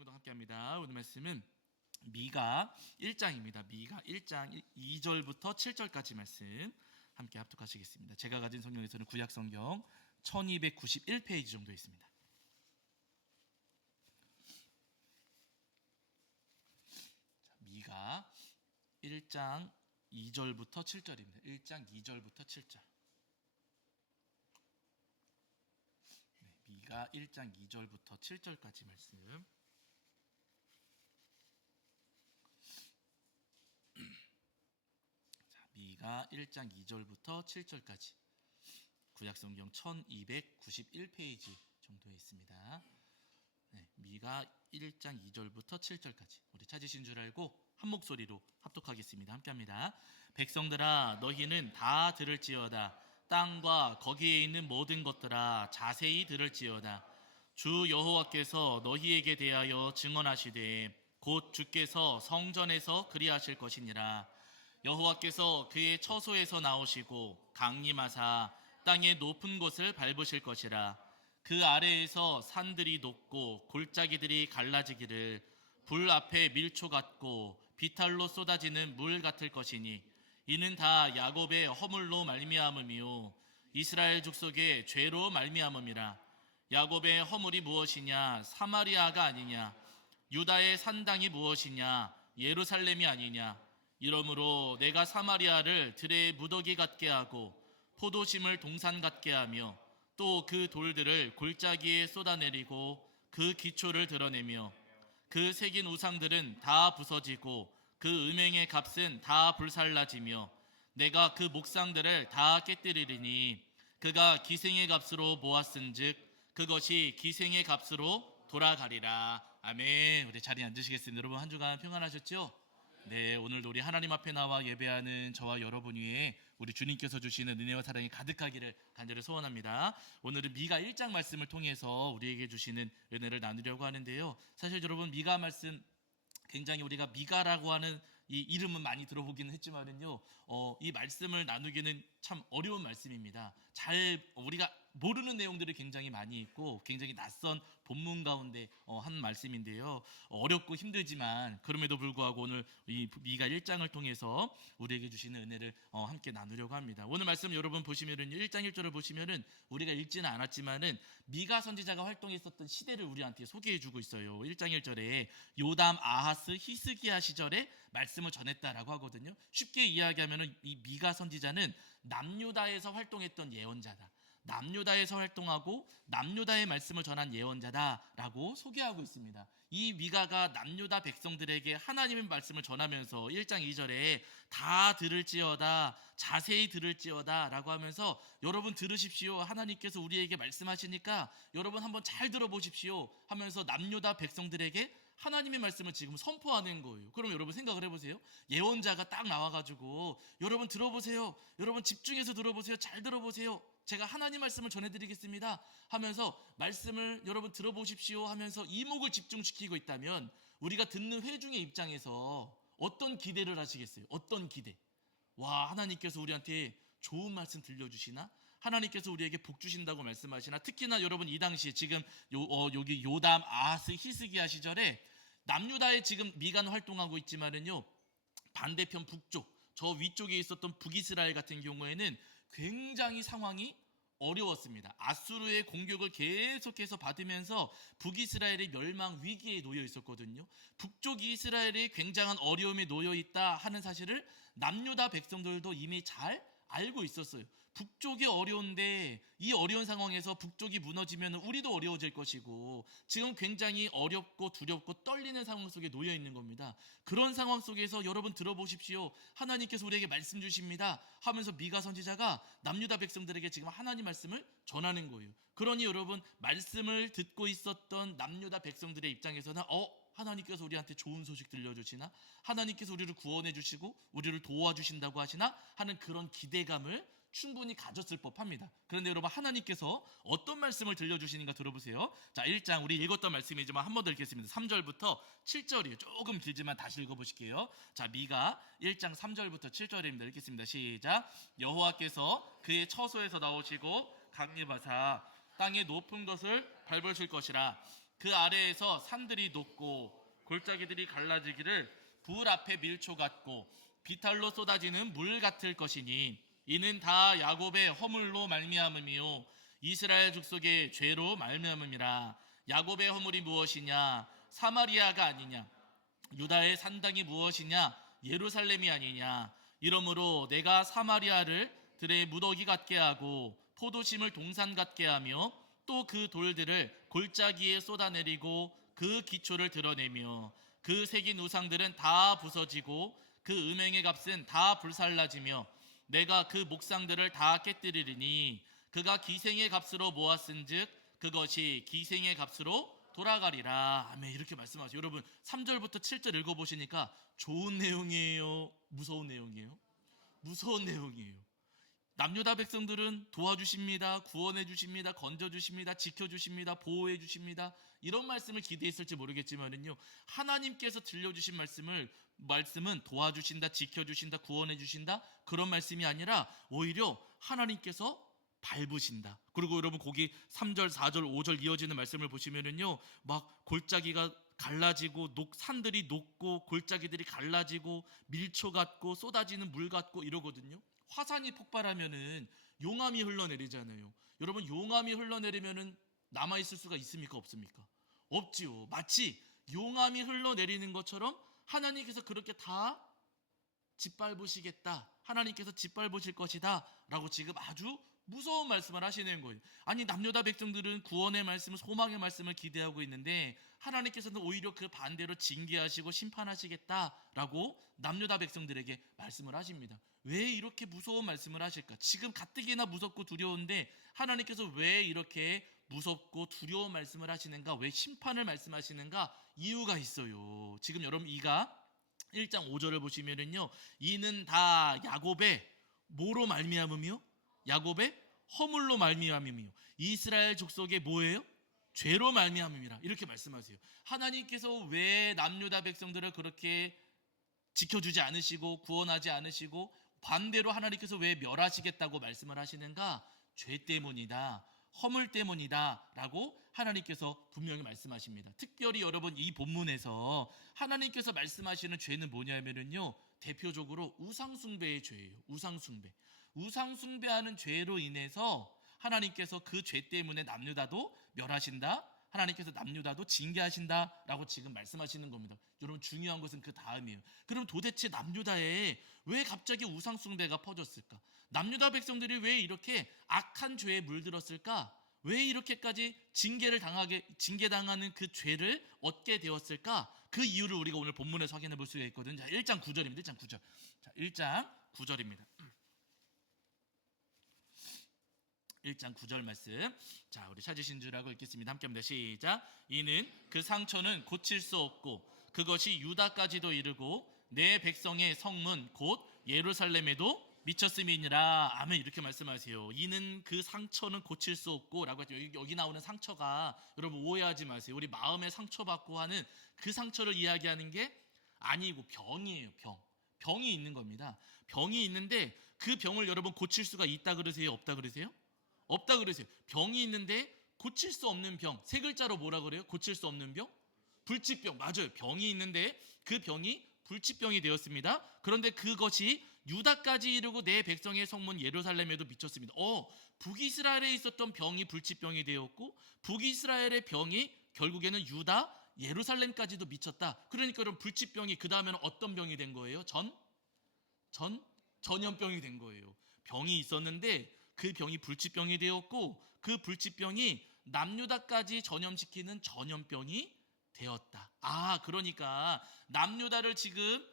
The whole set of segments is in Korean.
성공동 함께합니다. 오늘 말씀은 미가 1장입니다. 미가 1장 2절부터 7절까지 말씀 함께 합독하시겠습니다. 제가 가진 성경에서는 구약 성경 1291페이지 정도 있습니다. 미가 1장 2절부터 7절입니다. 1장 2절부터 7절. 미가 1장 2절부터 7절까지 말씀. 자, 미가 1장 2절부터 7절까지 구약성경 1291페이지 정도에 있습니다. 미가 1장 2절부터 7절까지 우리 찾으신 줄 알고 한 목소리로 합독하겠습니다. 함께합니다. 백성들아, 너희는 다 들을지어다. 땅과 거기에 있는 모든 것들아, 자세히 들을지어다. 주 여호와께서 너희에게 대하여 증언하시되 곧 주께서 성전에서 그리하실 것이니라. 여호와께서 그의 처소에서 나오시고 강림하사 땅의 높은 곳을 밟으실 것이라. 그 아래에서 산들이 녹고 골짜기들이 갈라지기를 불 앞에 밀초 같고 비탈로 쏟아지는 물 같을 것이니 이는 다 야곱의 허물로 말미암음이요 이스라엘 족속의 죄로 말미암음이라. 야곱의 허물이 무엇이냐? 사마리아가 아니냐? 유다의 산당이 무엇이냐? 예루살렘이 아니냐? 이러므로 내가 사마리아를 들의 무더기 같게 하고 포도심을 동산 같게 하며 또 그 돌들을 골짜기에 쏟아내리고 그 기초를 드러내며 그 새긴 우상들은 다 부서지고 그 음행의 값은 다 불살라지며 내가 그 목상들을 다 깨뜨리리니 그가 기생의 값으로 모았은즉 그것이 기생의 값으로 돌아가리라. 아멘. 우리 자리에 앉으시겠습니다. 여러분 한 주간 평안하셨죠? 네, 오늘도 우리 하나님 앞에 나와 예배하는 저와 여러분 위에 우리 주님께서 주시는 은혜와 사랑이 가득하기를 간절히 소원합니다. 오늘은 미가 1장 말씀을 통해서 우리에게 주시는 은혜를 나누려고 하는데요. 사실 여러분 미가 말씀 굉장히 우리가 미가라고 하는 이 이름은 많이 들어보기는 했지만은요, 이 말씀을 나누기는 참 어려운 말씀입니다. 우리가 모르는 내용들이 굉장히 많이 있고 굉장히 낯선 본문 가운데 한 말씀인데요. 어렵고 힘들지만 그럼에도 불구하고 오늘 이 미가 1장을 통해서 우리에게 주시는 은혜를 함께 나누려고 합니다. 오늘 말씀 여러분 보시면은 1장 1절을 보시면은 우리가 읽지는 않았지만은 미가 선지자가 활동했었던 시대를 우리한테 소개해주고 있어요. 1장 1절에 요담, 아하스, 히스기야 시절에 말씀을 전했다라고 하거든요. 쉽게 이야기하면은 이 미가 선지자는 남유다에서 활동했던 예언자다. 남유다에서 활동하고 남유다의 말씀을 전한 예언자다라고 소개하고 있습니다. 이 미가가 남유다 백성들에게 하나님의 말씀을 전하면서 1장 2절에 다 들을지어다, 자세히 들을지어다 라고 하면서 여러분 들으십시오. 하나님께서 우리에게 말씀하시니까 여러분 한번 잘 들어보십시오 하면서 남유다 백성들에게 하나님의 말씀을 지금 선포하는 거예요. 그럼 여러분 생각을 해보세요. 예언자가 딱 나와가지고 여러분 들어보세요. 여러분 집중해서 들어보세요. 잘 들어보세요. 제가 하나님 말씀을 전해드리겠습니다 하면서 말씀을 여러분 들어보십시오 하면서 이목을 집중시키고 있다면 우리가 듣는 회중의 입장에서 어떤 기대를 하시겠어요? 어떤 기대? 와, 하나님께서 우리한테 좋은 말씀 들려주시나? 하나님께서 우리에게 복 주신다고 말씀하시나? 특히나 여러분 이 당시에 지금 여기 요담, 아하스, 히스기야 시절에 남유다에 지금 미가는 활동하고 있지만은요, 반대편 북쪽 저 위쪽에 있었던 북이스라엘 같은 경우에는 굉장히 상황이 어려웠습니다. 아수르의 공격을 계속해서 받으면서 북이스라엘의 멸망 위기에 놓여 있었거든요. 북쪽 이스라엘이 굉장한 어려움에 놓여 있다 하는 사실을 남유다 백성들도 이미 잘 알고 있었어요. 북쪽이 어려운데 이 어려운 상황에서 북쪽이 무너지면 우리도 어려워질 것이고 지금 굉장히 어렵고 두렵고 떨리는 상황 속에 놓여 있는 겁니다. 그런 상황 속에서 여러분 들어보십시오. 하나님께서 우리에게 말씀 주십니다 하면서 미가 선지자가 남유다 백성들에게 지금 하나님 말씀을 전하는 거예요. 그러니 여러분 말씀을 듣고 있었던 남유다 백성들의 입장에서는 하나님께서 우리한테 좋은 소식 들려주시나? 하나님께서 우리를 구원해 주시고 우리를 도와주신다고 하시나? 하는 그런 기대감을 충분히 가졌을 법합니다. 그런데 여러분 하나님께서 어떤 말씀을 들려주시는가 들어보세요. 자, 1장 우리 읽었던 말씀이지만 한 번 더 읽겠습니다. 3절부터 7절이에요. 조금 길지만 다시 읽어보실게요. 자, 미가 1장 3절부터 7절입니다. 읽겠습니다. 시작. 여호와께서 그의 처소에서 나오시고 강림하사 땅의 높은 것을 밟으실 것이라. 그 아래에서 산들이 녹고 골짜기들이 갈라지기를 불 앞에 밀초 같고 비탈로 쏟아지는 물 같을 것이니 이는 다 야곱의 허물로 말미암음이요 이스라엘 족속의 죄로 말미암음이라. 야곱의 허물이 무엇이냐? 사마리아가 아니냐? 유다의 산당이 무엇이냐? 예루살렘이 아니냐? 이러므로 내가 사마리아를 들의 무더기 같게 하고 포도심을 동산 같게 하며 또 그 돌들을 골짜기에 쏟아내리고 그 기초를 드러내며 그 새긴 우상들은 다 부서지고 그 음행의 값은 다 불살라지며 내가 그 목상들을 다 깨뜨리리니 그가 기생의 값으로 모았은즉 그것이 기생의 값으로 돌아가리라. 아멘. 이렇게 말씀하세요. 여러분 3절부터 7절 읽어보시니까 좋은 내용이에요? 무서운 내용이에요? 무서운 내용이에요. 남유다 백성들은 도와주십니다, 구원해 주십니다, 건져 주십니다, 지켜 주십니다, 보호해 주십니다. 이런 말씀을 기대했을지 모르겠지만은요, 하나님께서 들려주신 말씀은 도와주신다, 지켜주신다, 구원해 주신다 그런 말씀이 아니라 오히려 하나님께서 밟으신다. 그리고 여러분 거기 3절, 4절, 5절 이어지는 말씀을 보시면은요, 막 골짜기가 갈라지고 산들이 녹고 골짜기들이 갈라지고 밀초 같고 쏟아지는 물 같고 이러거든요. 화산이 폭발하면은 용암이 흘러내리잖아요. 여러분 용암이 흘러내리면은 남아 있을 수가 있습니까? 없습니까? 없지요. 마치 용암이 흘러내리는 것처럼 하나님께서 그렇게 다 짓밟으시겠다. 하나님께서 짓밟으실 것이다. 라고 지금 아주 무서운 말씀을 하시는 거예요. 아니 남유다 백성들은 구원의 말씀을, 소망의 말씀을 기대하고 있는데 하나님께서는 오히려 그 반대로 징계하시고 심판하시겠다라고 남유다 백성들에게 말씀을 하십니다. 왜 이렇게 무서운 말씀을 하실까? 지금 가뜩이나 무섭고 두려운데 하나님께서 왜 이렇게 무섭고 두려운 말씀을 하시는가? 왜 심판을 말씀하시는가? 이유가 있어요. 지금 여러분 이가 1장 5절을 보시면은요, 이는 다 야곱의 뭐로 말미암음이요? 야곱의 허물로 말미암음이요 이스라엘 족속의 뭐예요? 죄로 말미암음이라. 이렇게 말씀하세요. 하나님께서 왜 남유다 백성들을 그렇게 지켜주지 않으시고 구원하지 않으시고 반대로 하나님께서 왜 멸하시겠다고 말씀을 하시는가? 죄 때문이다, 허물 때문이다 라고 하나님께서 분명히 말씀하십니다. 특별히 여러분 이 본문에서 하나님께서 말씀하시는 죄는 뭐냐면요, 대표적으로 우상숭배의 죄예요. 우상숭배하는 죄로 인해서 하나님께서 그 죄 때문에 남유다도 멸하신다, 하나님께서 남유다도 징계하신다라고 지금 말씀하시는 겁니다. 여러분 중요한 것은 그 다음이에요. 그럼 도대체 남유다에 왜 갑자기 우상숭배가 퍼졌을까? 남유다 백성들이 왜 이렇게 악한 죄에 물들었을까? 왜 이렇게까지 징계당하는 그 죄를 얻게 되었을까? 그 이유를 우리가 오늘 본문에서 확인해 볼 수가 있거든요. 자, 1장 9절입니다. 1장 9절. 자, 1장 9절입니다. 1장 9절 말씀. 자, 우리 찾으신 줄 알고 읽겠습니다. 함께 합니다. 시작. 이는 그 상처는 고칠 수 없고 그것이 유다까지도 이르고 내 백성의 성문 곧 예루살렘에도 미쳤음이니라. 아멘. 이렇게 말씀하세요. 이는 그 상처는 고칠 수 없고 라고 하죠. 여기 나오는 상처가 여러분 오해하지 마세요. 우리 마음에 상처받고 하는 그 상처를 이야기하는 게 아니고 병이에요. 병이 있는 겁니다. 병이 있는데 그 병을 여러분 고칠 수가 있다 그러세요? 없다 그러세요? 없다 그러세요. 병이 있는데 고칠 수 없는 병. 세 글자로 뭐라 그래요? 고칠 수 없는 병? 불치병. 맞아요. 병이 있는데 그 병이 불치병이 되었습니다. 그런데 그것이 유다까지 이르고 내 백성의 성문 예루살렘에도 미쳤습니다. 북이스라엘에 있었던 병이 불치병이 되었고 북이스라엘의 병이 결국에는 유다, 예루살렘까지도 미쳤다. 그러니까 그럼 불치병이 그 다음에는 어떤 병이 된 거예요? 전염병이 된 거예요. 병이 있었는데 그 병이 불치병이 되었고 그 불치병이 남유다까지 전염시키는 전염병이 되었다. 그러니까 남유다를 지금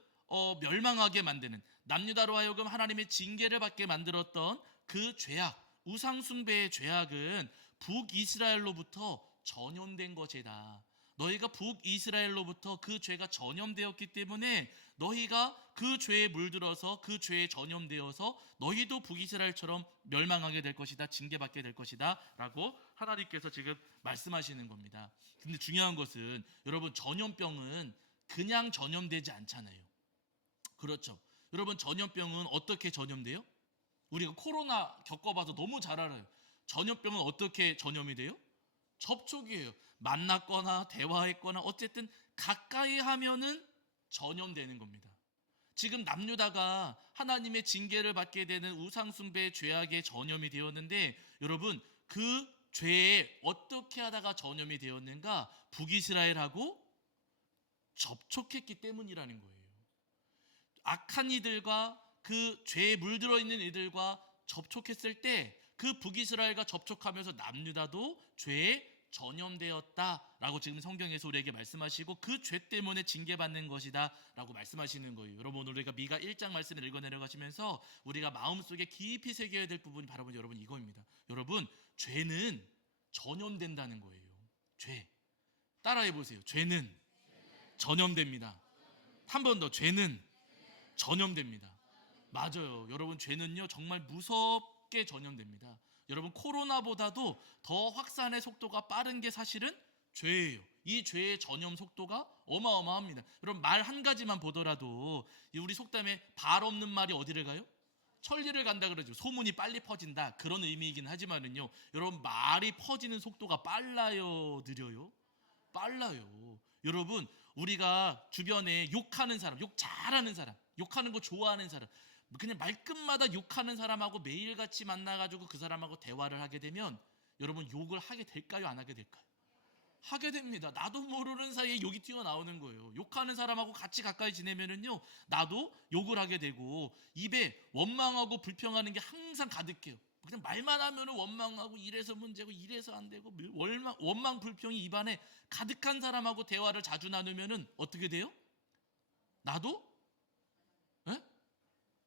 멸망하게 만드는, 남유다로 하여금 하나님의 징계를 받게 만들었던 그 죄악, 우상숭배의 죄악은 북이스라엘로부터 전염된 것이다. 너희가 북이스라엘로부터 그 죄가 전염되었기 때문에 너희가 그 죄에 물들어서 그 죄에 전염되어서 너희도 북이스라엘처럼 멸망하게 될 것이다, 징계받게 될 것이다 라고 하나님께서 지금 말씀하시는 겁니다. 근데 중요한 것은 여러분 전염병은 그냥 전염되지 않잖아요. 그렇죠. 여러분 전염병은 어떻게 전염돼요? 우리가 코로나 겪어봐서 너무 잘 알아요. 전염병은 어떻게 전염이 돼요? 접촉이에요. 만났거나 대화했거나 어쨌든 가까이 하면은 전염되는 겁니다. 지금 남유다가 하나님의 징계를 받게 되는 우상숭배의 죄악에 전염이 되었는데, 여러분 그 죄에 어떻게 하다가 전염이 되었는가? 북이스라엘하고 접촉했기 때문이라는 거예요. 악한 이들과 그 죄에 물들어 있는 이들과 접촉했을 때 그 북이스라엘과 접촉하면서 남유다도 죄에 전염되었다라고 지금 성경에서 우리에게 말씀하시고, 그 죄 때문에 징계받는 것이다 라고 말씀하시는 거예요. 여러분, 우리가 미가 1장 말씀을 읽어 내려가시면서 우리가 마음속에 깊이 새겨야 될 부분이 바로 여러분 이거입니다. 여러분, 죄는 전염된다는 거예요. 죄, 따라해 보세요. 죄는 전염됩니다. 한 번 더, 죄는 전염됩니다. 맞아요. 여러분, 죄는요 정말 무섭게 전염됩니다. 여러분, 코로나보다도 더 확산의 속도가 빠른 게 사실은 죄예요. 이 죄의 전염 속도가 어마어마합니다. 여러분, 말 한 가지만 보더라도 우리 속담에 발 없는 말이 어디를 가요? 천리를 간다 그러죠. 소문이 빨리 퍼진다, 그런 의미이긴 하지만은요, 여러분, 말이 퍼지는 속도가 빨라요, 느려요? 빨라요. 여러분, 우리가 주변에 욕하는 사람, 욕 잘하는 사람, 욕하는 거 좋아하는 사람, 그냥 말끝마다 욕하는 사람하고 매일같이 만나가지고 그 사람하고 대화를 하게 되면 여러분, 욕을 하게 될까요, 안 하게 될까요? 하게 됩니다. 나도 모르는 사이에 욕이 튀어나오는 거예요. 욕하는 사람하고 같이 가까이 지내면은요, 나도 욕을 하게 되고, 입에 원망하고 불평하는 게 항상 가득해요. 그냥 말만 하면은 원망하고, 이래서 문제고 이래서 안 되고, 원망 불평이 입안에 가득한 사람하고 대화를 자주 나누면은 어떻게 돼요? 나도 에?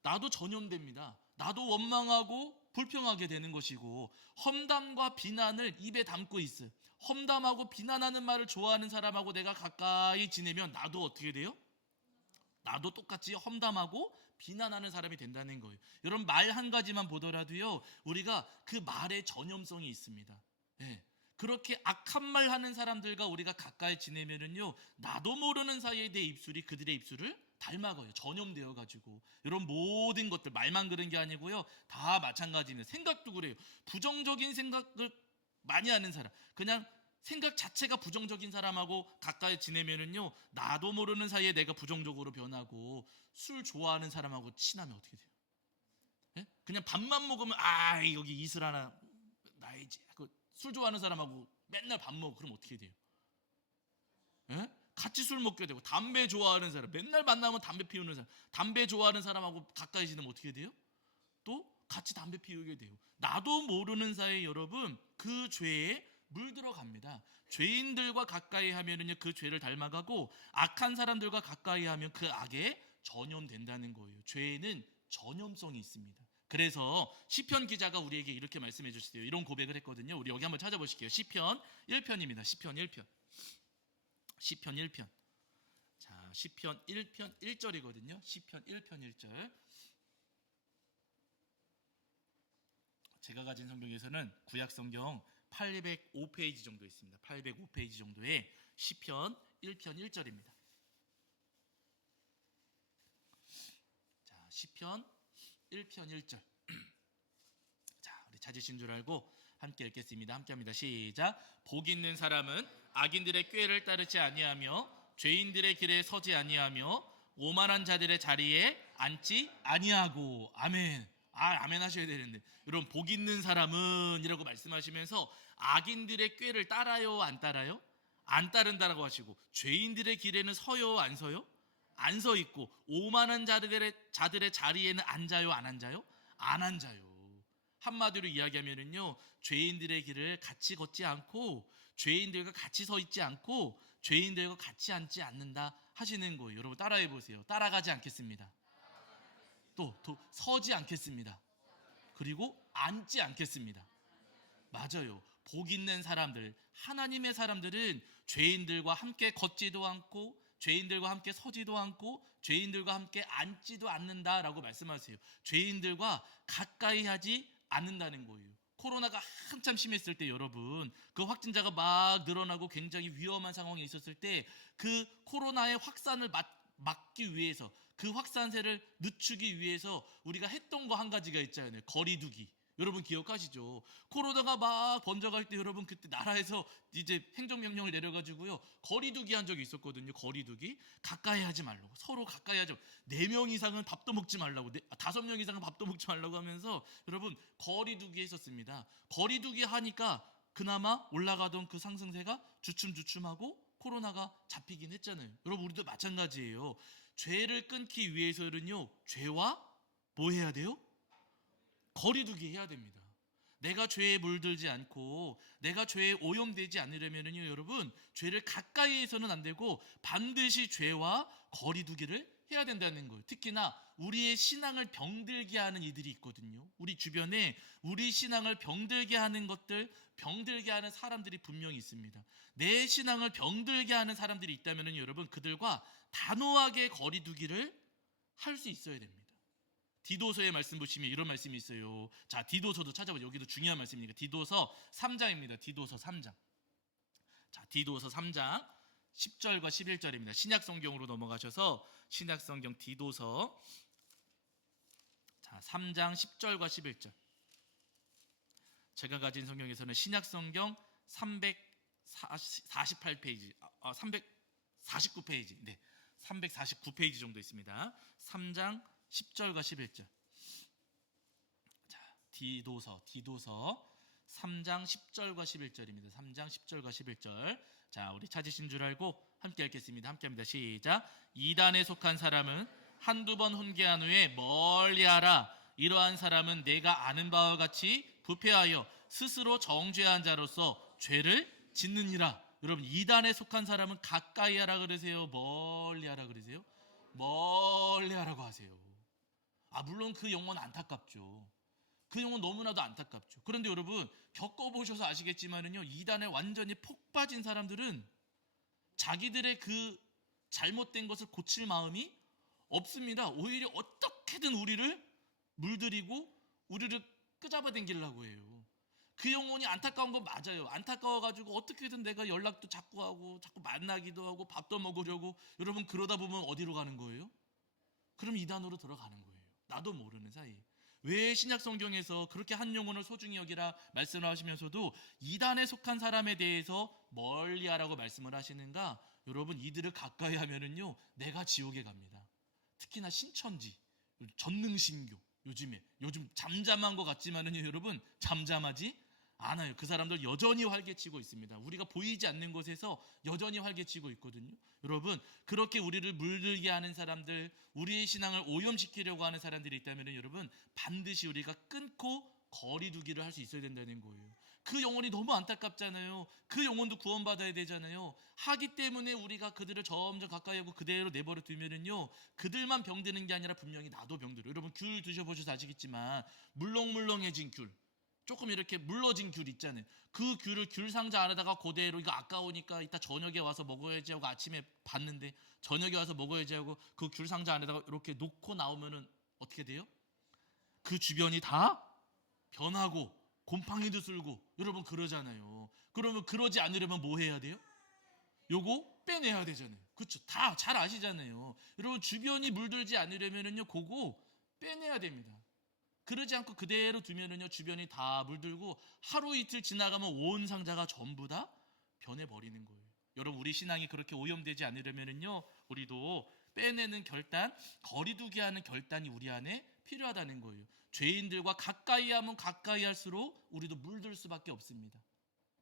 나도 전염됩니다. 나도 원망하고 불평하게 되는 것이고, 험담과 비난을 입에 담고 있어요. 험담하고 비난하는 말을 좋아하는 사람하고 내가 가까이 지내면 나도 어떻게 돼요? 나도 똑같이 험담하고 비난하는 사람이 된다는 거예요. 여러분, 말 한 가지만 보더라도요, 우리가 그 말의 전염성이 있습니다. 네. 그렇게 악한 말 하는 사람들과 우리가 가까이 지내면은요, 나도 모르는 사이에 내 입술이 그들의 입술을 닮아가요. 전염되어 가지고. 이런 모든 것들, 말만 그런 게 아니고요, 다 마찬가지입니다. 생각도 그래요. 부정적인 생각을 많이 하는 사람, 그냥 생각 자체가 부정적인 사람하고 가까이 지내면은요, 나도 모르는 사이에 내가 부정적으로 변하고, 술 좋아하는 사람하고 친하면 어떻게 돼요? 예? 그냥 밥만 먹으면 여기 이슬 하나 나야지. 술 좋아하는 사람하고 맨날 밥 먹고 그럼 어떻게 돼요? 예? 같이 술 먹게 되고, 담배 좋아하는 사람, 맨날 만나면 담배 피우는 사람, 담배 좋아하는 사람하고 가까이 지내면 어떻게 돼요? 또 같이 담배 피우게 돼요. 나도 모르는 사이에 여러분, 그 죄에 물들어 갑니다. 죄인들과 가까이 하면은요, 그 죄를 닮아가고, 악한 사람들과 가까이 하면 그 악에 전염된다는 거예요. 죄에는 전염성이 있습니다. 그래서 시편 기자가 우리에게 이렇게 말씀해 주시대요. 이런 고백을 했거든요. 우리 여기 한번 찾아보실게요. 시편 1편입니다. 시편 1편. 시편 1편. 자, 시편 1편 1절이거든요. 시편 1편 1절. 제가 가진 성경에서는 구약 성경 805페이지 정도 있습니다. 805페이지 정도의 시편 1편 1절입니다. 자, 시편 1편 1절. 자, 우리 찾으신 줄 알고 함께 읽겠습니다. 함께 합니다. 시작. 복 있는 사람은 악인들의 꾀를 따르지 아니하며 죄인들의 길에 서지 아니하며 오만한 자들의 자리에 앉지 아니하고. 아멘. 아멘 하셔야 되는데, 여러분, 복 있는 사람은 이라고 말씀하시면서 악인들의 꾀를 따라요, 안 따라요? 안 따른다라고 하시고, 죄인들의 길에는 서요, 안 서요? 안 서 있고, 오만한 자들의 자리에는 앉아요, 안 앉아요? 안 앉아요. 한마디로 이야기하면은요, 죄인들의 길을 같이 걷지 않고, 죄인들과 같이 서 있지 않고, 죄인들과 같이 앉지 않는다 하시는 거예요. 여러분, 따라해 보세요. 따라가지 않겠습니다. 또 서지 않겠습니다. 그리고 앉지 않겠습니다. 맞아요. 복 있는 사람들, 하나님의 사람들은 죄인들과 함께 걷지도 않고, 죄인들과 함께 서지도 않고, 죄인들과 함께 앉지도 않는다라고 말씀하세요. 죄인들과 가까이 하지 않는다는 거예요. 코로나가 한참 심했을 때, 여러분, 그 확진자가 막 늘어나고 굉장히 위험한 상황에 있었을 때, 그 코로나의 확산을 막기 위해서, 그 확산세를 늦추기 위해서 우리가 했던 거 한 가지가 있잖아요. 거리두기. 여러분 기억하시죠? 코로나가 막 번져갈 때 여러분 그때 나라에서 이제 행정명령을 내려가지고요. 거리두기 한 적이 있었거든요. 거리두기. 가까이 하지 말라고. 서로 가까이 하지 말고. 4명 이상은 밥도 먹지 말라고. 5명 이상은 밥도 먹지 말라고 하면서 여러분 거리두기 했었습니다. 거리두기 하니까 그나마 올라가던 그 상승세가 주춤주춤하고 코로나가 잡히긴 했잖아요. 여러분 우리도 마찬가지예요. 죄를 끊기 위해서는요. 죄와 뭐 해야 돼요? 거리두기 해야 됩니다. 내가 죄에 물들지 않고 내가 죄에 오염되지 않으려면요, 여러분 죄를 가까이 해서는 안 되고 반드시 죄와 거리두기를 해야 된다는 거예요. 특히나 우리의 신앙을 병들게 하는 이들이 있거든요. 우리 주변에 우리 신앙을 병들게 하는 것들, 병들게 하는 사람들이 분명히 있습니다. 내 신앙을 병들게 하는 사람들이 있다면 여러분 그들과 단호하게 거리두기를 할 수 있어야 됩니다. 디도서의 말씀 보시면 이런 말씀이 있어요. 자, 디도서도 찾아보죠. 여기도 중요한 말씀이니까. 디도서 3장입니다. 디도서 3장. 자, 디도서 3장 10절과 11절입니다. 신약 성경으로 넘어가셔서 신약 성경 디도서 자, 3장 10절과 11절. 제가 가진 성경에서는 신약 성경 348페이지, 349페이지. 네. 349페이지 정도 있습니다. 3장 10절과 11절. 자, 디도서 3장 10절과 11절입니다. 3장 10절과 11절. 자, 우리 찾으신 줄 알고 함께 읽겠습니다. 함께 합니다. 시작. 이단에 속한 사람은 한두 번 훈계한 후에 멀리하라. 이러한 사람은 내가 아는 바와 같이 부패하여 스스로 정죄한 자로서 죄를 짓느니라. 여러분 이단에 속한 사람은 가까이 하라 그러세요? 멀리 하라 그러세요? 멀리 하라고 하세요. 물론 그 영혼 안타깝죠. 그 영혼 너무나도 안타깝죠. 그런데 여러분 겪어보셔서 아시겠지만은요, 이단에 완전히 폭 빠진 사람들은 자기들의 그 잘못된 것을 고칠 마음이 없습니다. 오히려 어떻게든 우리를 물들이고 우리를 끄잡아당기려고 해요. 그 영혼이 안타까운 건 맞아요. 안타까워가지고 어떻게든 내가 연락도 자꾸 하고 자꾸 만나기도 하고 밥도 먹으려고. 여러분 그러다 보면 어디로 가는 거예요? 그럼 이단으로 들어가는 거예요. 나도 모르는 사이. 왜 신약 성경에서 그렇게 한 영혼을 소중히 여기라 말씀을 하시면서도 이단에 속한 사람에 대해서 멀리하라고 말씀을 하시는가? 여러분 이들을 가까이 하면은요 내가 지옥에 갑니다. 특히나 신천지, 전능신교, 요즘 잠잠한 것 같지만은요 여러분 잠잠하지 않아요. 그 사람들 여전히 활개치고 있습니다. 우리가 보이지 않는 곳에서 여전히 활개치고 있거든요. 여러분 그렇게 우리를 물들게 하는 사람들, 우리의 신앙을 오염시키려고 하는 사람들이 있다면 여러분 반드시 우리가 끊고 거리두기를 할 수 있어야 된다는 거예요. 그 영혼이 너무 안타깝잖아요. 그 영혼도 구원받아야 되잖아요. 하기 때문에 우리가 그들을 점점 가까이 하고 그대로 내버려 두면은요 그들만 병드는 게 아니라 분명히 나도 병들어요. 여러분 귤 드셔보셔서 아시겠지만 물렁물렁해진 귤, 조금 이렇게 물러진 귤 있잖아요. 그 귤을 귤 상자 안에다가 그대로 이거 아까우니까 이따 저녁에 와서 먹어야지 하고 아침에 봤는데 저녁에 와서 먹어야지 하고 그 귤 상자 안에다가 이렇게 놓고 나오면은 어떻게 돼요? 그 주변이 다 변하고 곰팡이도 쓸고 여러분 그러잖아요. 그러면 그러지 않으려면 뭐 해야 돼요? 요거 빼내야 되잖아요. 그렇죠? 다 잘 아시잖아요. 여러분 주변이 물들지 않으려면은요 그거 빼내야 됩니다. 그러지 않고 그대로 두면은요 주변이 다 물들고 하루 이틀 지나가면 온 상자가 전부 다 변해버리는 거예요. 여러분 우리 신앙이 그렇게 오염되지 않으려면은요 우리도 빼내는 결단, 거리두기 하는 결단이 우리 안에 필요하다는 거예요. 죄인들과 가까이 하면 가까이 할수록 우리도 물들 수밖에 없습니다.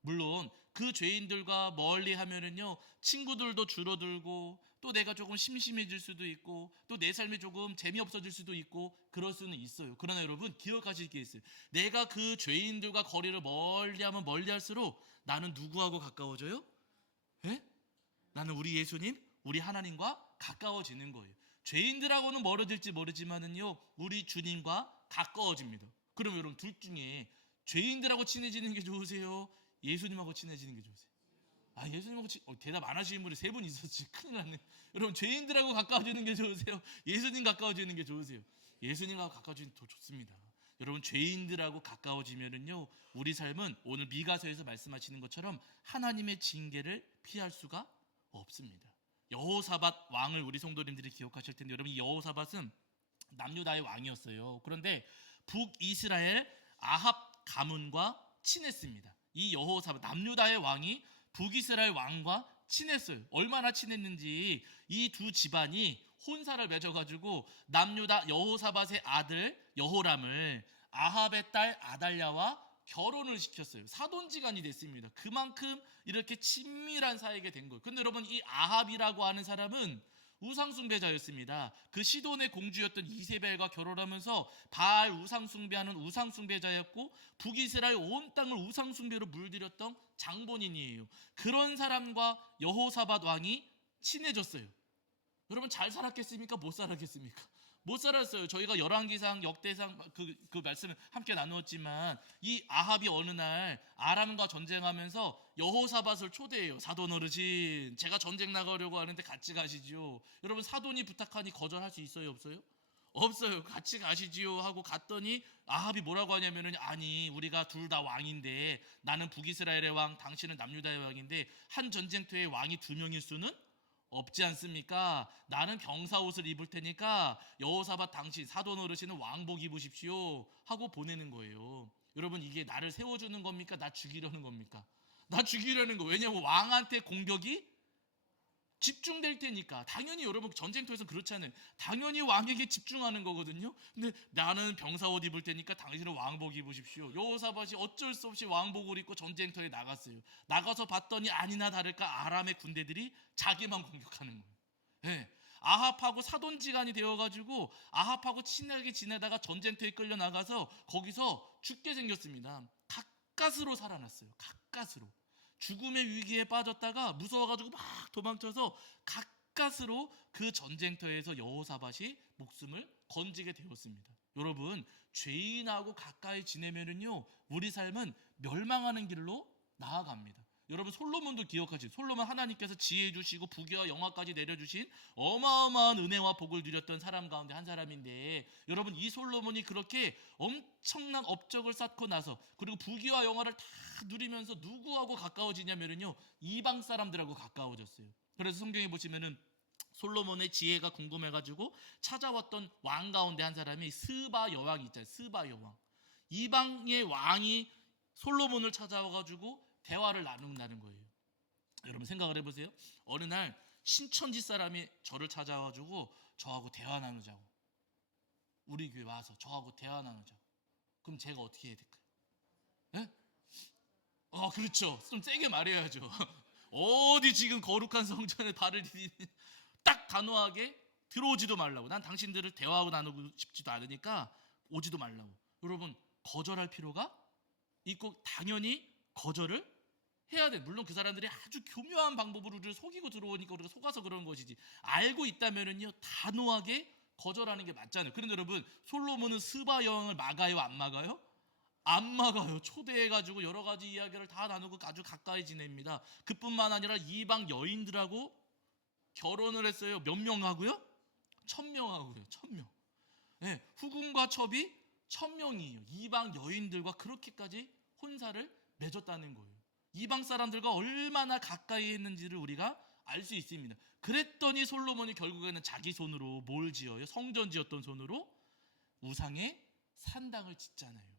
물론 그 죄인들과 멀리 하면은요 친구들도 줄어들고 또 내가 조금 심심해질 수도 있고 또 내 삶이 조금 재미없어질 수도 있고 그럴 수는 있어요. 그러나 여러분 기억하실 게 있어요. 내가 그 죄인들과 거리를 멀리하면 멀리할수록 나는 누구하고 가까워져요? 예? 나는 우리 예수님, 우리 하나님과 가까워지는 거예요. 죄인들하고는 멀어질지 모르지만은요 우리 주님과 가까워집니다. 그럼 여러분 둘 중에 죄인들하고 친해지는 게 좋으세요? 예수님하고 친해지는 게 좋으세요? 예수님하고 대답 안 하시는 분이 3분 있었지. 큰일 났네. 여러분 죄인들하고 가까워지는 게 좋으세요? 예수님 가까워지는 게 좋으세요? 예수님하고 가까워지는 게 더 좋습니다. 여러분 죄인들하고 가까워지면은요 우리 삶은 오늘 미가서에서 말씀하시는 것처럼 하나님의 징계를 피할 수가 없습니다. 여호사밧 왕을 우리 성도님들이 기억하실 텐데 여러분 이 여호사밧은 남유다의 왕이었어요. 그런데 북이스라엘 아합 가문과 친했습니다. 이 여호사밧 남유다의 왕이 북이스라엘 왕과 친했어요. 얼마나 친했는지 이 두 집안이 혼사를 맺어가지고 남유다 여호사밧의 아들 여호람을 아합의 딸 아달랴와 결혼을 시켰어요. 사돈지간이 됐습니다. 그만큼 이렇게 친밀한 사이가 된 거예요. 근데 여러분, 이 아합이라고 하는 사람은 우상숭배자였습니다. 그 시돈의 공주였던 이세벨과 결혼하면서 바알 우상숭배하는 우상숭배자였고 북이스라엘 온 땅을 우상숭배로 물들였던 장본인이에요. 그런 사람과 여호사밧 왕이 친해졌어요. 여러분, 잘 살았겠습니까? 못 살았겠습니까? 못 살았어요. 저희가 열왕기상, 역대상 그 말씀을 함께 나누었지만 이 아합이 어느 날 아람과 전쟁하면서 여호사밧을 초대해요. 사돈 어르신, 제가 전쟁 나가려고 하는데 같이 가시지요. 여러분, 사돈이 부탁하니 거절할 수 있어요, 없어요? 없어요. 같이 가시지요 하고 갔더니 아합이 뭐라고 하냐면은, 아니, 우리가 둘 다 왕인데 나는 북이스라엘의 왕, 당신은 남유다의 왕인데 한 전쟁터에 왕이 두 명일 수는 없지 않습니까? 나는 병사 옷을 입을 테니까 여호사밧 당신 사돈 어르신은 왕복 입으십시오 하고 보내는 거예요. 여러분, 이게 나를 세워주는 겁니까? 나 죽이려는 겁니까? 나 죽이려는 거. 왜냐면 왕한테 공격이 집중될 테니까. 당연히 여러분, 전쟁터에서 그렇잖아요. 당연히 왕에게 집중하는 거거든요. 근데 나는 병사 옷 입을 테니까 당신은 왕복 입으십시오. 여호사밧이 어쩔 수 없이 왕복을 입고 전쟁터에 나갔어요. 나가서 봤더니 아니나 다를까 아람의 군대들이 자기만 공격하는 거예요. 네. 아합하고 사돈지간이 되어가지고 아합하고 친하게 지내다가 전쟁터에 끌려 나가서 거기서 죽게 생겼습니다. 가까스로 살아났어요. 가까스로. 죽음의 위기에 빠졌다가 무서워가지고 막 도망쳐서 가까스로 그 전쟁터에서 여호사밧이 목숨을 건지게 되었습니다. 여러분, 죄인하고 가까이 지내면은요, 우리 삶은 멸망하는 길로 나아갑니다. 여러분, 솔로몬도 기억하시죠? 솔로몬, 하나님께서 지혜 주시고 부귀와 영화까지 내려주신 어마어마한 은혜와 복을 누렸던 사람 가운데 한 사람인데, 여러분, 이 솔로몬이 그렇게 엄청난 업적을 쌓고 나서 그리고 부귀와 영화를 다 누리면서 누구하고 가까워지냐면요, 이방 사람들하고 가까워졌어요. 그래서 성경에 보시면은 솔로몬의 지혜가 궁금해가지고 찾아왔던 왕 가운데 한 사람이 스바 여왕이 있잖아요. 스바 여왕. 이방의 왕이 솔로몬을 찾아와가지고 대화를 나눈다는 거예요. 여러분, 생각을 해보세요. 어느 날 신천지 사람이 저를 찾아와가지고 저하고 대화 나누자고, 우리 교회 와서 저하고 대화 나누자고. 그럼 제가 어떻게 해야 될까요? 네? 그렇죠. 좀 세게 말해야죠. 어디 지금 거룩한 성전에 발을 디디는, 딱 단호하게 들어오지도 말라고. 난 당신들을 대화하고 나누고 싶지도 않으니까 오지도 말라고. 여러분, 거절할 필요가 있고 당연히 거절을 해야 돼. 물론 그 사람들이 아주 교묘한 방법으로 우리를 속이고 들어오니까 우리가 속아서 그런 것이지, 알고 있다면은요, 단호하게 거절하는 게 맞잖아요. 그런데 여러분, 솔로몬은 스바 여왕을 막아요, 안 막아요? 안 막아요. 초대해가지고 여러 가지 이야기를 다 나누고 아주 가까이 지냅니다. 그뿐만 아니라 이방 여인들하고 결혼을 했어요. 몇 명하고요? 1000명하고요. 1000명. 네, 후궁과 첩이 1000명이에요. 이방 여인들과 그렇게까지 혼사를 맺었다는 거예요. 이방 사람들과 얼마나 가까이 했는지를 우리가 알 수 있습니다. 그랬더니 솔로몬이 결국에는 자기 손으로 뭘 지어요? 성전 지었던 손으로 우상의 산당을 짓잖아요.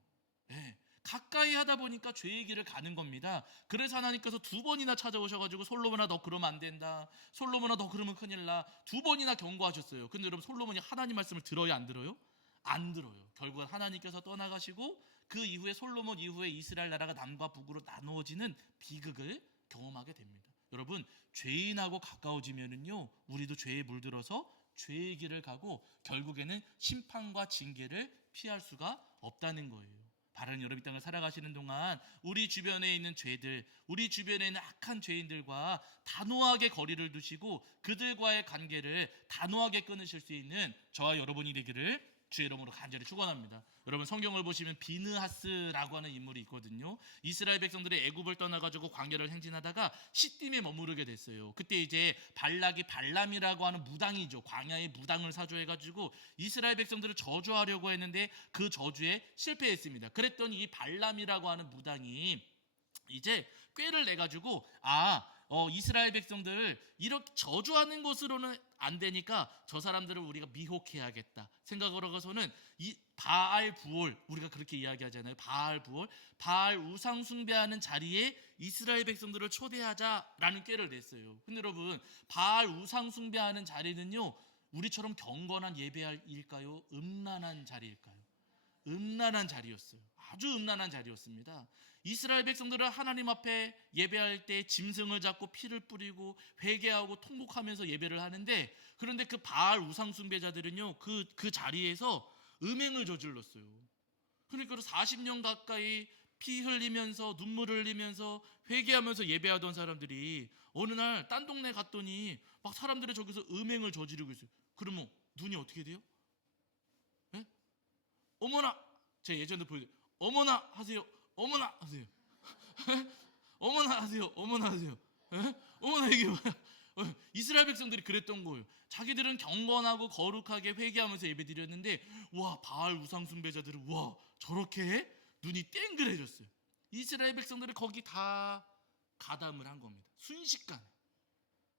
네, 가까이 하다 보니까 죄의 길을 가는 겁니다. 그래서 하나님께서 두 번이나 찾아오셔가지고, 솔로몬아, 너 그러면 안 된다. 솔로몬아, 너 그러면 큰일 나. 두 번이나 경고하셨어요. 근데 여러분, 솔로몬이 하나님 말씀을 들어요, 안 들어요? 안 들어요. 결국은 하나님께서 떠나가시고 그 이후에 솔로몬 이후에 이스라엘 나라가 남과 북으로 나누어지는 비극을 경험하게 됩니다. 여러분, 죄인하고 가까워지면은요, 우리도 죄에 물들어서 죄의 길을 가고 결국에는 심판과 징계를 피할 수가 없다는 거예요. 바른 여러분, 이 땅을 살아가시는 동안 우리 주변에 있는 죄들, 우리 주변에 있는 악한 죄인들과 단호하게 거리를 두시고 그들과의 관계를 단호하게 끊으실 수 있는 저와 여러분이 되기를 주의 이름으로 간절히 축원합니다. 여러분, 성경을 보시면 비느하스라고 하는 인물이 있거든요. 이스라엘 백성들이 애굽을 떠나가지고 광야를 행진하다가 시딤에 머무르게 됐어요. 그때 이제 발락이 발람이라고 하는 무당이죠. 광야에 무당을 사주해가지고 이스라엘 백성들을 저주하려고 했는데 그 저주에 실패했습니다. 그랬더니 이 발람이라고 하는 무당이 이제 꾀를 내가지고, 이스라엘 백성들 이렇게 저주하는 것으로는 안 되니까 저 사람들을 우리가 미혹해야겠다 생각을 하고서는 이 바알 부올, 우리가 그렇게 이야기하잖아요. 바알 부올, 바알 우상 숭배하는 자리에 이스라엘 백성들을 초대하자라는 꾀를 냈어요. 근데 여러분, 바알 우상 숭배하는 자리는요, 우리처럼 경건한 예배일까요? 음란한 자리일까요? 음란한 자리였어요. 아주 음란한 자리였습니다. 이스라엘 백성들은 하나님 앞에 예배할 때 짐승을 잡고 피를 뿌리고 회개하고 통곡하면서 예배를 하는데, 그런데 그 바알 우상 숭배자들은요, 그 자리에서 음행을 저질렀어요. 그러니까 40년 가까이 피 흘리면서 눈물 흘리면서 회개하면서 예배하던 사람들이 어느 날 딴 동네 갔더니 막 사람들이 저기서 음행을 저지르고 있어요. 그러면 눈이 어떻게 돼요? 예? 어머나, 제가 예전에 보여드려요. 어머나 하세요. 어머나 하세요. 어머나 하세요. 어머나 하세요. 에? 어머나, 이게 뭐야? 이스라엘 백성들이 그랬던 거예요. 자기들은 경건하고 거룩하게 회개하면서 예배드렸는데, 와, 바알 우상 숭배자들은 와, 저렇게 해? 눈이 땡그레졌어요. 이스라엘 백성들이 거기 다 가담을 한 겁니다. 순식간에.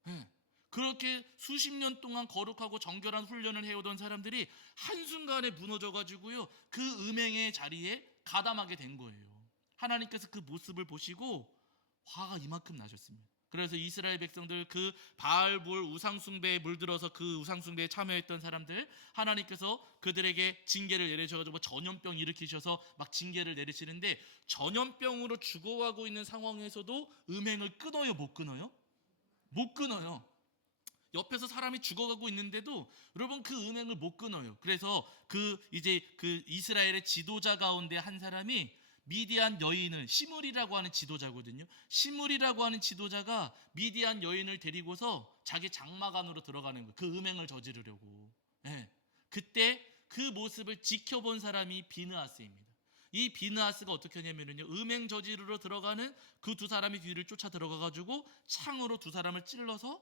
예. 그렇게 수십 년 동안 거룩하고 정결한 훈련을 해오던 사람들이 한순간에 무너져가지고요, 그 음행의 자리에 가담하게 된 거예요. 하나님께서 그 모습을 보시고 화가 이만큼 나셨습니다. 그래서 이스라엘 백성들, 그 바알볼 우상숭배에 물들어서 그 우상숭배에 참여했던 사람들, 하나님께서 그들에게 징계를 내리셔가지고 전염병 일으키셔서 막 징계를 내리시는데, 전염병으로 죽어가고 있는 상황에서도 음행을 끊어요? 못 끊어요? 못 끊어요. 옆에서 사람이 죽어가고 있는데도 여러분 그 음행을 못 끊어요. 그래서 이제 그 이스라엘의 지도자 가운데 한 사람이 미디안 여인을, 시므리라고 하는 지도자거든요. 시므리라고 하는 지도자가 미디안 여인을 데리고서 자기 장막 안으로 들어가는 거예요. 그 음행을 저지르려고. 네. 그때 그 모습을 지켜본 사람이 비느하스입니다. 이 비느하스가 어떻게 하냐면요, 음행 저지르러 들어가는 그 두 사람이 뒤를 쫓아 들어가가지고 창으로 두 사람을 찔러서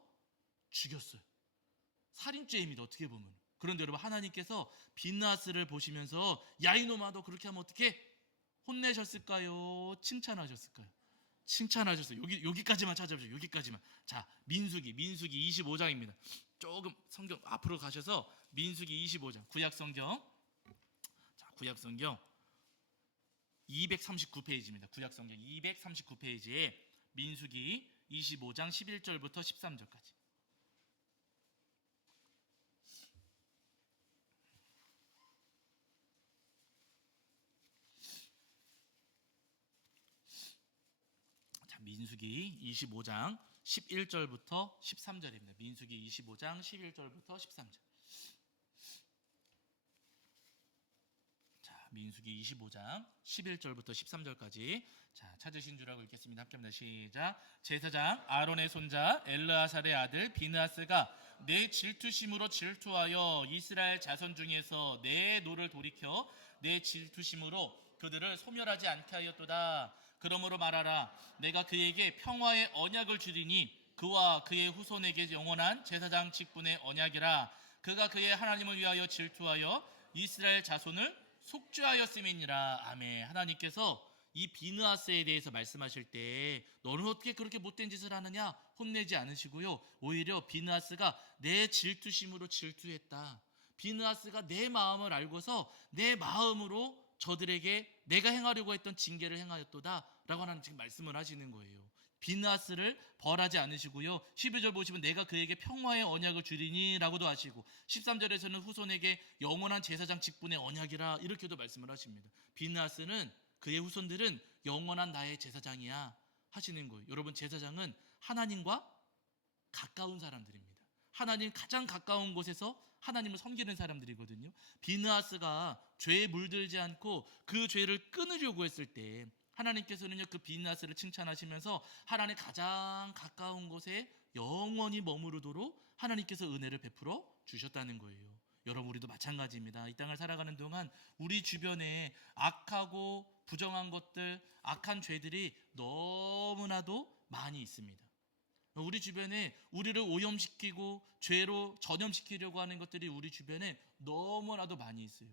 죽였어요. 살인죄입니다, 어떻게 보면. 그런데 여러분, 하나님께서 비느하스를 보시면서 야, 이놈아, 너 그렇게 하면 어떻게? 혼내셨을까요? 칭찬하셨을까요? 칭찬하셨어요. 여기까지만 찾아보세요. 여기까지만. 자, 민수기 25장입니다. 조금 성경 앞으로 가셔서 민수기 25장, 구약 성경. 자, 구약 성경 239페이지입니다. 구약 성경 239페이지에 민수기 25장 11절부터 13절까지. 민수기 25장 11절부터 13절입니다. 민수기 25장 11절부터 13절. 자, 민수기 25장 11절부터 13절까지. 자, 찾으신 줄 알고 읽겠습니다. 함께합니다. 시작. 제사장 아론의 손자 엘르아살의 아들 비느하스가 내 질투심으로 질투하여 이스라엘 자손 중에서 내 노를 돌이켜 내 질투심으로 그들을 소멸하지 않게 하였도다. 그러므로 말하라. 내가 그에게 평화의 언약을 주리니 그와 그의 후손에게 영원한 제사장 직분의 언약이라. 그가 그의 하나님을 위하여 질투하여 이스라엘 자손을 속죄하였음이니라. 아멘. 하나님께서 이 비느하스에 대해서 말씀하실 때 너는 어떻게 그렇게 못된 짓을 하느냐 혼내지 않으시고요, 오히려 비느하스가 내 질투심으로 질투했다. 비느하스가 내 마음을 알고서 내 마음으로 저들에게 내가 행하려고 했던 징계를 행하였도다 라고 하나님 지금 말씀을 하시는 거예요. 비느하스를 벌하지 않으시고요, 12절 보시면 내가 그에게 평화의 언약을 주리니 라고도 하시고, 13절에서는 후손에게 영원한 제사장 직분의 언약이라 이렇게도 말씀을 하십니다. 비느하스는, 그의 후손들은 영원한 나의 제사장이야 하시는 거예요. 여러분, 제사장은 하나님과 가까운 사람들입니다. 하나님 가장 가까운 곳에서 하나님을 섬기는 사람들이거든요. 비느하스가 죄에 물들지 않고 그 죄를 끊으려고 했을 때 하나님께서는요, 그 비느하스를 칭찬하시면서 하나님 가장 가까운 곳에 영원히 머무르도록 하나님께서 은혜를 베풀어 주셨다는 거예요. 여러분, 우리도 마찬가지입니다. 이 땅을 살아가는 동안 우리 주변에 악하고 부정한 것들, 악한 죄들이 너무나도 많이 있습니다. 우리 주변에 우리를 오염시키고 죄로 전염시키려고 하는 것들이 우리 주변에 너무나도 많이 있어요.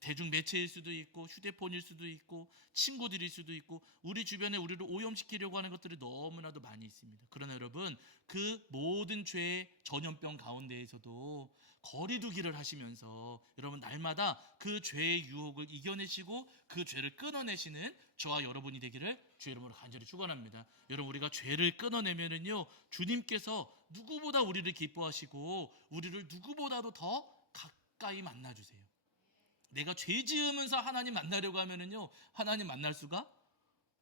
대중 매체일 수도 있고 휴대폰일 수도 있고 친구들일 수도 있고 우리 주변에 우리를 오염시키려고 하는 것들이 너무나도 많이 있습니다. 그러나 여러분, 그 모든 죄의 전염병 가운데에서도 거리두기를 하시면서 여러분 날마다 그 죄의 유혹을 이겨내시고 그 죄를 끊어내시는 저와 여러분이 되기를 주의 이름으로 간절히 축원합니다. 여러분, 우리가 죄를 끊어내면은요, 주님께서 누구보다 우리를 기뻐하시고 우리를 누구보다도 더 가까이 만나주세요. 내가 죄 지으면서 하나님 만나려고 하면은요, 하나님 만날 수가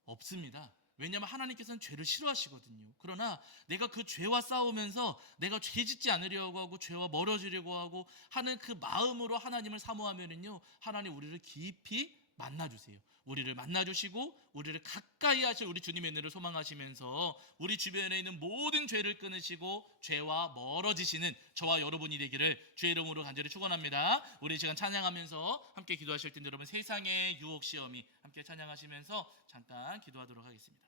없습니다. 왜냐하면 하나님께서는 죄를 싫어하시거든요. 그러나 내가 그 죄와 싸우면서 내가 죄 짓지 않으려고 하고 죄와 멀어지려고 하고 하는 그 마음으로 하나님을 사모하면은요, 하나님 우리를 깊이 만나주세요. 우리를 만나주시고 우리를 가까이 하실 우리 주님의 은혜를 소망하시면서 우리 주변에 있는 모든 죄를 끊으시고 죄와 멀어지시는 저와 여러분이 되기를 주의 이름으로 간절히 축원합니다. 우리 시간 찬양하면서 함께 기도하실 텐데 여러분, 세상의 유혹 시험이 함께 찬양하시면서 잠깐 기도하도록 하겠습니다.